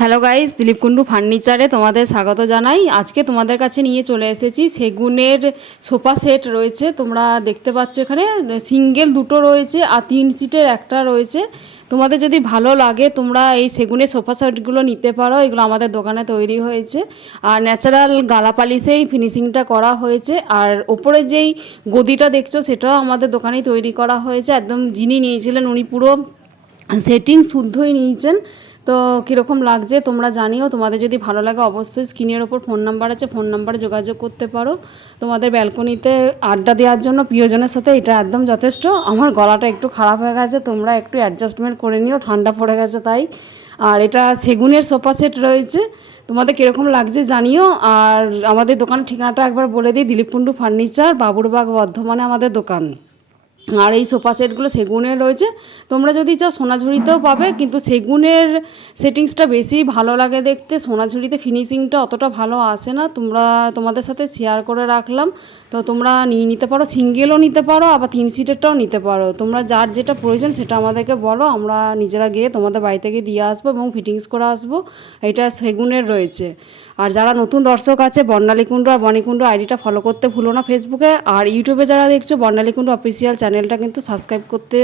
Hello guys Dilip Kundu ফার্নিচারে তোমাদের স্বাগত জানাই। আজকে তোমাদের কাছে নিয়ে চলে এসেছি সেগুনের সোফা সেট রয়েছে। তোমরা দেখতে পাচ্ছ এখানে, সিঙ্গেল দুটো রয়েছে আর তিন সিটের একটা রয়েছে। তোমাদের যদি ভালো লাগে, তোমরা এই সেগুনের সোফা সেটগুলো নিতে পারো। এগুলো আমাদের দোকানে তৈরি হয়েছে। আর ন্যাচারাল গালা পালিশেই ফিনিশিংটা করা হয়েছে। আর ওপরে যেই গদিটা দেখছ, সেটাও আমাদের দোকানেই তৈরি করা হয়েছে। একদম যিনি নিয়েছিলেন, উনি পুরো সেটিং শুদ্ধই নিয়েছেন। তো কীরকম লাগছে তোমরা জানিও। তোমাদের যদি ভালো লাগে অবশ্যই স্ক্রিনের ওপর ফোন নাম্বার আছে, ফোন নাম্বারে যোগাযোগ করতে পারো। তোমাদের ব্যালকনিতে আড্ডা দেওয়ার জন্য প্রিয়জনের সাথে এটা একদম যথেষ্ট। আমার গলাটা একটু খারাপ হয়ে গেছে, তোমরা একটু অ্যাডজাস্টমেন্ট করে নিও, ঠান্ডা পড়ে গেছে তাই। আর এটা সেগুনের সোফা সেট রয়েছে, তোমাদের কীরকম লাগছে জানিও। আর আমাদের দোকানের ঠিকানাটা একবার বলে দিই, দিলীপ কুণ্ডু ফার্নিচার, বাবুরবাগ, বর্ধমানে আমাদের দোকান। আর এই সোফা সেটগুলো সেগুনের রয়েছে। তোমরা যদি চাও সোনাঝুরিতেও পাবে, কিন্তু সেগুনের সেটিংসটা বেশি ভালো লাগে দেখতে। সোনাঝুরিতে ফিনিশিংটা অতটা ভালো আসে না। তোমরা, তোমাদের সাথে শেয়ার করে রাখলাম। তো তোমরা নিয়ে নিতে পারো, সিঙ্গেলও নিতে পারো, আবার তিন সিটেরটাও নিতে পারো। তোমরা যার যেটা প্রয়োজন সেটা আমাদেরকে বলো, আমরা নিজেরা গিয়ে তোমাদের বাড়ি থেকে দিয়ে আসব এবং ফিটিংস করে আসব। এটা সেগুনের রয়েছে। আর যারা নতুন দর্শক আছে, বর্ণালী বর্ণালীকুণ্ড আর বনিকুণ্ড আইডিটা ফলো করতে ভুলো না ফেসবুকে আর ইউটিউবে যারা দেখছ বর্ণালীকুণ্ড অফিসিয়াল চ্যানেলটা কিন্তু সাবস্ক্রাইব করতে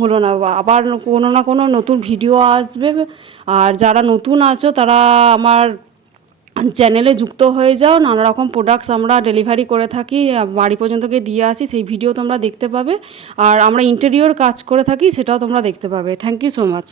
হলো না। আবার কোনো না কোনো নতুন ভিডিও আসবে। আর যারা নতুন আছো, তারা আমার চ্যানেলে যুক্ত হয়ে যাও। নানা রকম প্রোডাক্টস আমরা ডেলিভারি করে থাকি। বাড়ি পর্যন্ত গিয়ে দিয়ে আসি। সেই ভিডিও তোমরা দেখতে পাবে। আর আমরা ইন্টেরিয়র কাজ করে থাকি, সেটাও তোমরা দেখতে পাবে। Thank you so much